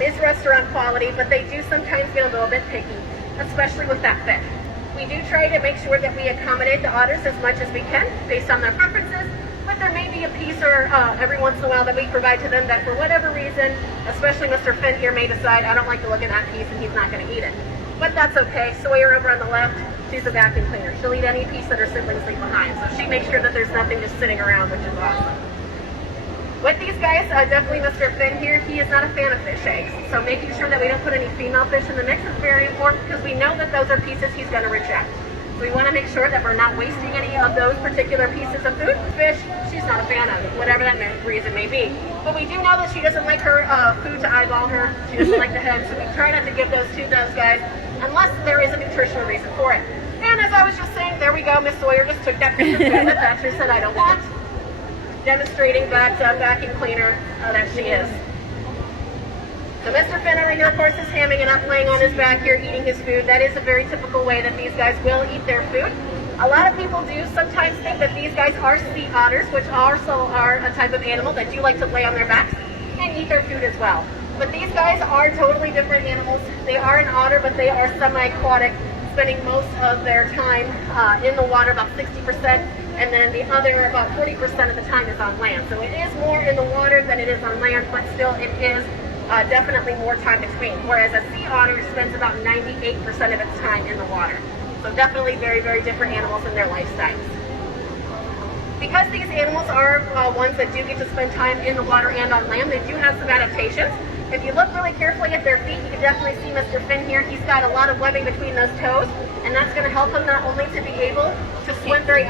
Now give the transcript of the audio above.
is restaurant quality, but they do sometimes get a little bit picky, especially with that fish. We do try to make sure that we accommodate the otters as much as we can based on their preferences, but there may be a piece or every once in a while that we provide to them that for whatever reason, especially Mr. Finn here may decide, I don't like the look of that piece and he's not going to eat it. But that's okay. Sawyer over on the left, she's a vacuum cleaner. She'll eat any piece that her siblings leave behind. So she makes sure that there's nothing just sitting around, which is awesome. With these guys, definitely Mr. Finn here, he is not a fan of fish eggs. So making sure that we don't put any female fish in the mix is very important because we know that those are pieces he's going to reject. So we want to make sure that we're not wasting any of those particular pieces of food. Fish, she's not a fan of, whatever that reason may be. But we do know that she doesn't like her food to eyeball her. She doesn't like the head, so we try not to give those to those guys unless there is a nutritional reason for it. And as I was just saying, there we go, Miss Sawyer just took that piece of food that Thatcher said I don't want, demonstrating that vacuum cleaner that she is. So Mr. Finn over here, of course, is hamming it up, laying on his back here, eating his food. That is a very typical way that these guys will eat their food. A lot of people do sometimes think that these guys are sea otters, which also are a type of animal that do like to lay on their backs and eat their food as well. But these guys are totally different animals. They are an otter, but they are semi-aquatic, spending most of their time in the water, about 60%, and then the other, about 40% of the time is on land. So it is more in the water than it is on land, but still it is definitely more time between, whereas a sea otter spends about 98% of its time in the water. So definitely very, very different animals in their lifestyles. Because these animals are ones that do get to spend time in the water and on land, they do have some adaptations. If you look really carefully at their feet, you can definitely see Mr. Finn here. He's got a lot of webbing between those toes, and that's going to help him not only to be able to swim very